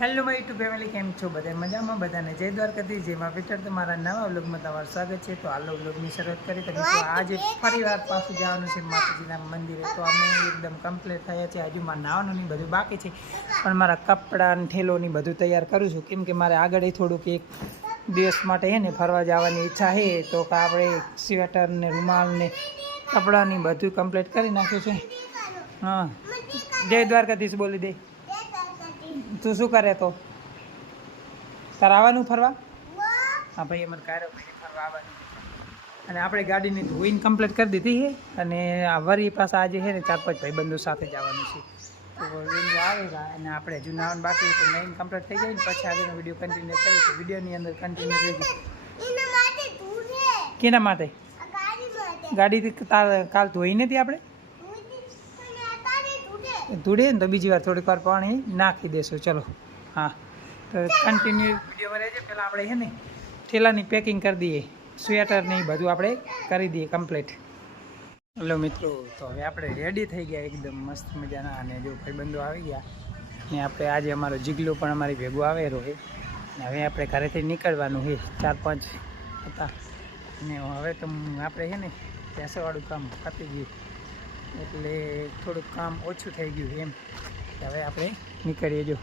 Hello my YouTube family, કેમ છો બધા? મજામાં? બધાને જય દ્વારકાધીશ, જય મા પીટર. તમારા નવા વ્લોગમાં તમારું સ્વાગત છે. તો હાલો વ્લોગની શરૂઆત કરી. તો મિત્રો આજે ફરી વાર પાછું જવાનું છે માતાજીના મંદિરે. તો અમે એકદમ કમ્પ્લીટ થયા છે. હજુ મારે નાવાનું નહીં, બધું બાકી છે, પણ મારા કપડાં ઠેલોની બધું તૈયાર કરું છું, કેમ કે મારે આગળ થોડુંક એક દિવસ માટે છે ને ફરવા જવાની ઈચ્છા છે. તો આપણે સ્વેટર ને રૂમાલ ને કપડાની બધું કમ્પ્લીટ કરી નાખ્યું છે. હા, જય દ્વારકાધીશ બોલી દે. તું શું કરે? તો તારે આવવાનું ફરવા? હા ભાઈ, અમારે કાયરો ફરવા આવવાનું. અને આપણે ગાડીની ધોઈને કમ્પ્લીટ કરી દીધી છે. અને આ વરી પાસે આજે છે ને 4-5 ભાઈબંધો સાથે જવાનું છે. તો આવેલા અને આપણે હજુ નાવાનું બાકી તો નહીં કમ્પ્લીટ થઈ જાય ને પછી આગળનો વિડીયો કન્ટિન્યુ કરી. તો વિડીયોની અંદર કન્ટિન્યુ રહેજો. કેના માટે? ગાડી કાલ ધોઈ નથી આપણે? ધૂળે ને તો બીજી વાર થોડીક વાર પાણી નાખી દેશું. ચલો, હા, તો કન્ટિન્યુ વિડીયોમાં રહેજો. પહેલાં આપણે છે ને થેલાની પેકિંગ કરી દઈએ, સ્વેટર ને બધું આપણે કરી દઈએ કમ્પ્લીટ. હેલો મિત્રો, તો હવે આપણે રેડી થઈ ગયા એકદમ મસ્ત મજાના. અને જો ભાઈબંધો આવી ગયા ને આપણે આજે અમારો જીગલો પણ અમારી ભેગો આવેલો છે. અને હવે આપણે ઘરેથી નીકળવાનું છે. 4-5 હતા અને હવે તો આપણે છે ને પેસાવાળું કામ પતી ગયું, એટલે થોડુંક કામ ઓછું થઈ ગયું એમ. હવે આપણે નીકળીએ. જો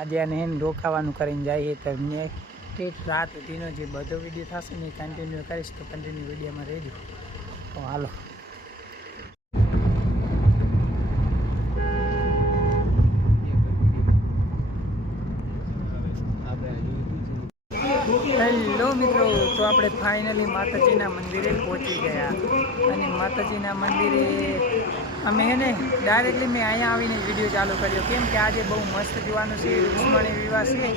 આજે આને એને રોકાવાનું કરીને જઈએ. તો મેં ઠીક રાત સુધીનો જે બધો વિડીયો થશે ને એ કન્ટિન્યુ કરીશ. તો કન્ટિન્યુ વિડીયોમાં રહેજો. તો હાલો. હેલો મિત્રો, તો આપણે ફાઇનલી માતાજીના મંદિરે પહોંચી ગયા. અને માતાજીના મંદિરે અમે છે ને ડાયરેક્ટલી મેં અહીંયા આવીને વિડીયો ચાલુ કર્યો, કેમ કે આજે બહુ મસ્ત જોવાનું છે. રૂક્ષ્મણી વિવાહ છે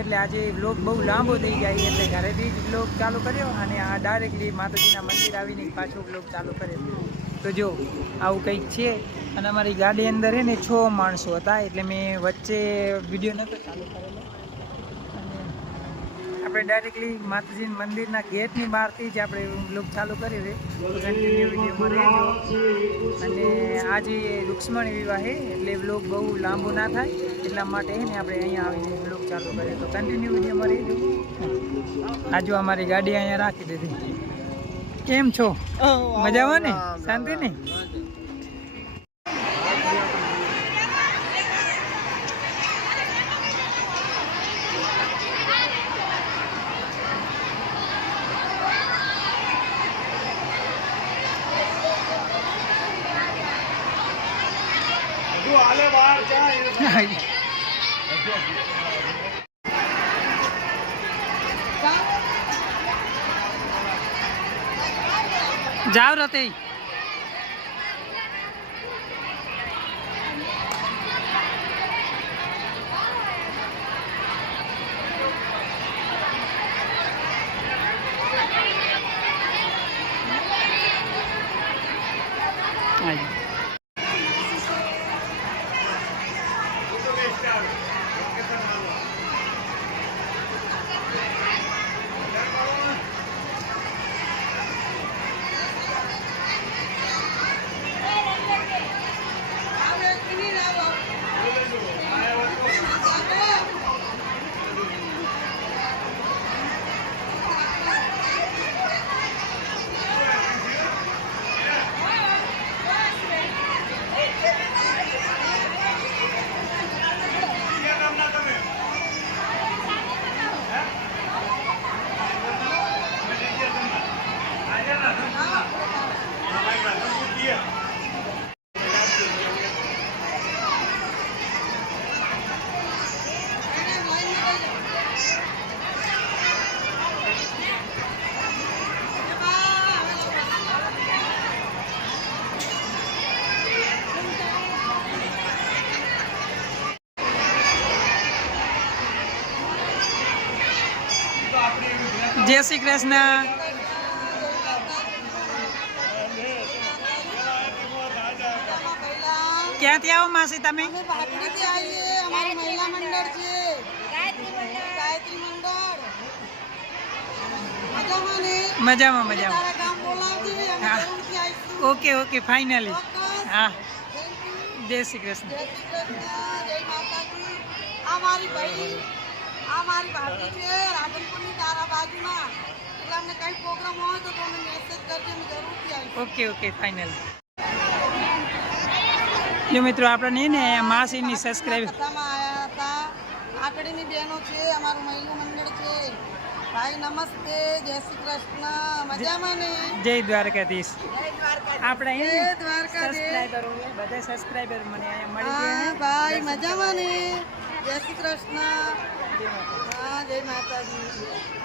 એટલે આજે વ્લોગ બહુ લાંબો થઈ જાય, એટલે ઘરેથી જ વ્લોગ ચાલુ કર્યો. અને આ ડાયરેક્ટલી માતાજીના મંદિર આવીને પાછો વ્લોગ ચાલુ કર્યો. તો જો આવું કંઈક છે. અને અમારી ગાડી અંદર છે ને 6 માણસો હતા, એટલે મેં વચ્ચે વિડીયો નહોતો ચાલુ કરેલો. આપણે ડાયરેક્ટલી માતાજીના મંદિરના ગેટની બહારથી જ આપણે બ્લોગ ચાલુ કરી દે. કન્ટિન્યુ વિડીયોમાં રહેજો. અને આજે રૂક્ષ્મણી વિવાહ છે એટલે બ્લોગ બહુ લાંબુ ના થાય, એટલા માટે છે ને આપણે અહીંયા આવીને બ્લોગ ચાલુ કરીએ. તો કન્ટિન્યુ વિડીયોમાં રહેજો. આજુ અમારી ગાડી અહીંયા રાખી દીધી. કેમ છો? મજામાં ને? શાંતિ ને? જાવ રતે. જય શ્રી કૃષ્ણ. ક્યાંથી આવો માસી તમે? મજામાં મજામાં. Okay okay, finally. હા, જય શ્રી કૃષ્ણ. મારી ભાઈ આ મારી ભાભી છે રાધનપુરની તારા બાજુમાં એટલે અમને કઈ પ્રોગ્રામ હોય તો તમે મેસેજ કરજો અમે જરૂરથી આવીશું. Okay okay final. જો મિત્રો આપણે ને માસીની સબસ્ક્રાઇબ કથામાં આવ્યા હતા. આકડીની બહેનો છે, અમારું મહિલા મંડળ છે. ભાઈ નમસ્તે, જય શ્રી કૃષ્ણ. મજામાં ને? જય દ્વારકાધીશ. આપણે જય દ્વારકાધીશ. સબસ્ક્રાઇબરો બધા સબસ્ક્રાઇબર મને અહીંયા મળી હા ગયા. ભાઈ મજામાં ને? જય શ્રી કૃષ્ણ. જય માતાજી. હા જય માતાજી.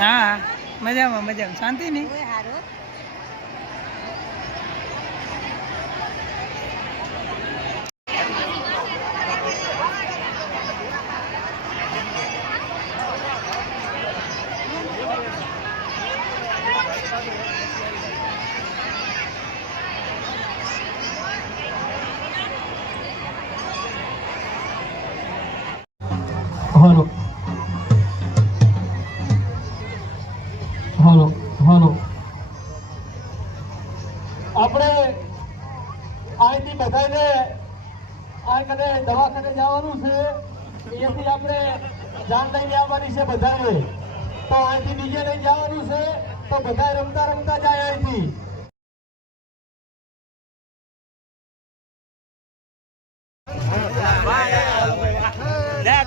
હા મજામાં મજામાં શાંતિ નહીં. હલો હલો હલો આપણે અહીંથી બધાને આ કને દવાખાને જવાનું છે, અહીંયાથી આપણે જાન લઈને આવવાની છે બધાને. તો અહીંથી બીજે લઈને જવાનું છે તો બધા રમતા રમતા જાય અહીંથી.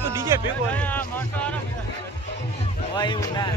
તું ડીજે ભેગો એવું ના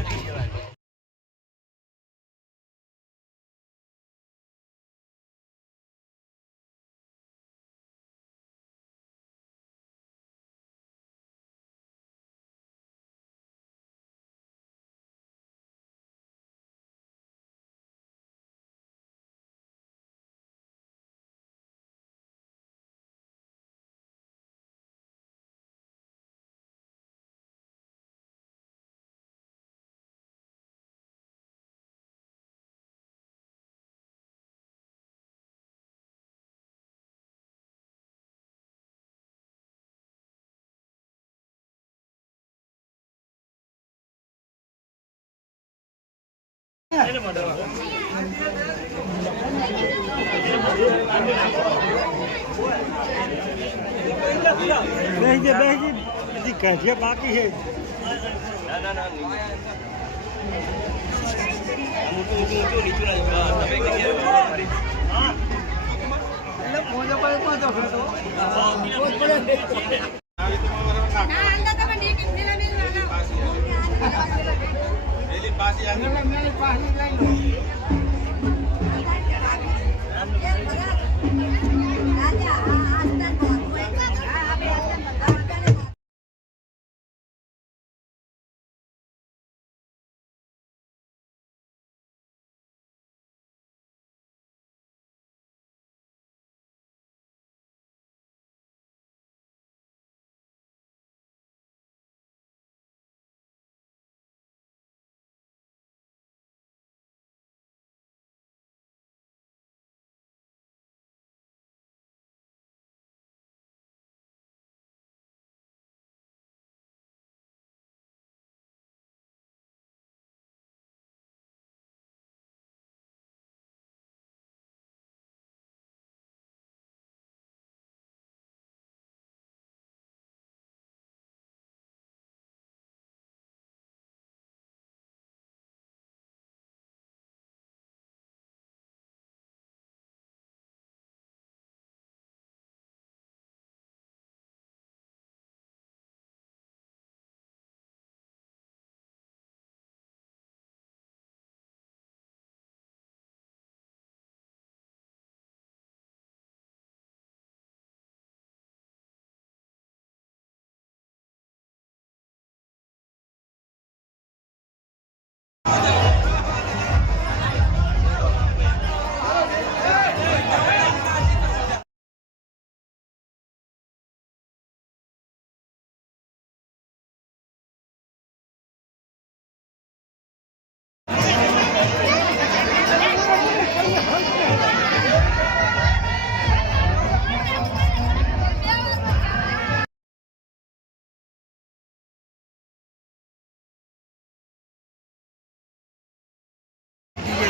બાકી છે.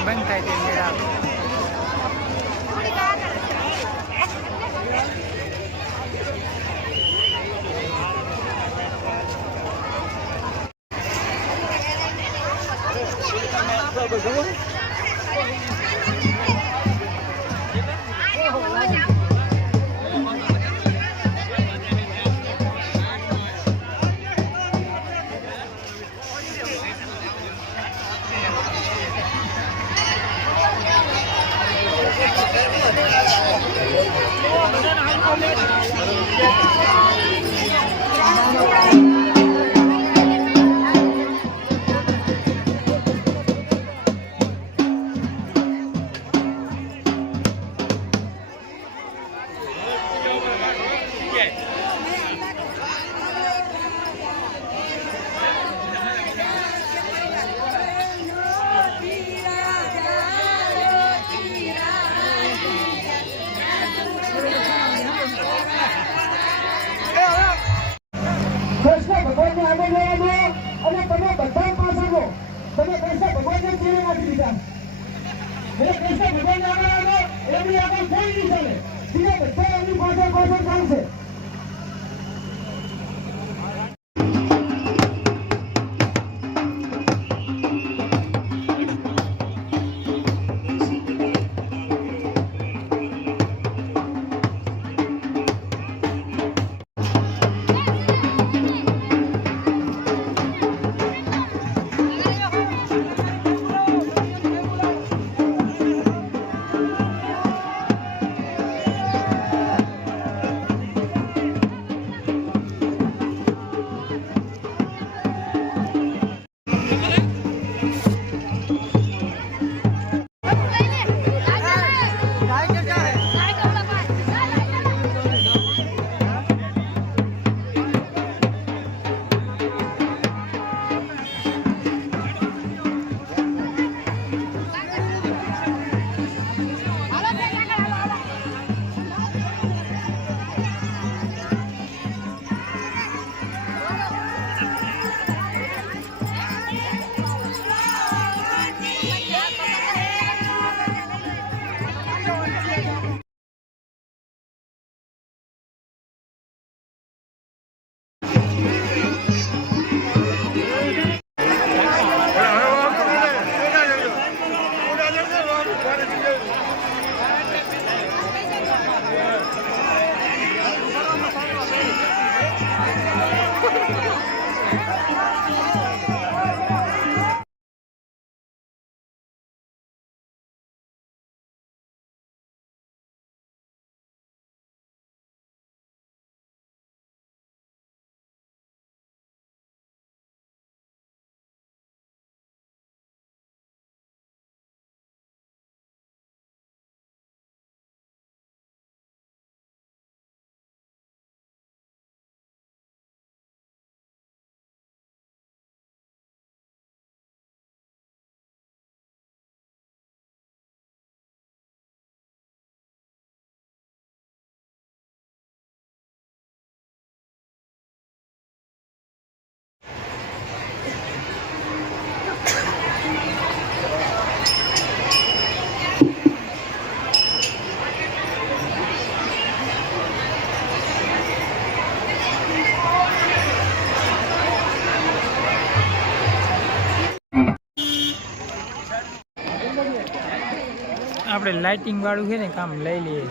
બંધ થાય તે મેળા. કૃષ્ણ ભગવાનને આગળ લેવા દો અને તમે બધા પાછા દો. તમે કૃષ્ણ ભગવાનને ચીરે નાખી દીધા. એટલે કૃષ્ણ ભગવાનને આગળ આગળ એમની આગળ કોઈ નહીં ચાલે. બીજા બધા એમની પાછળ પાછળ ચાલશે. આપણે લાઇટિંગ વાળું છે ને કામ લઈ લઈએ.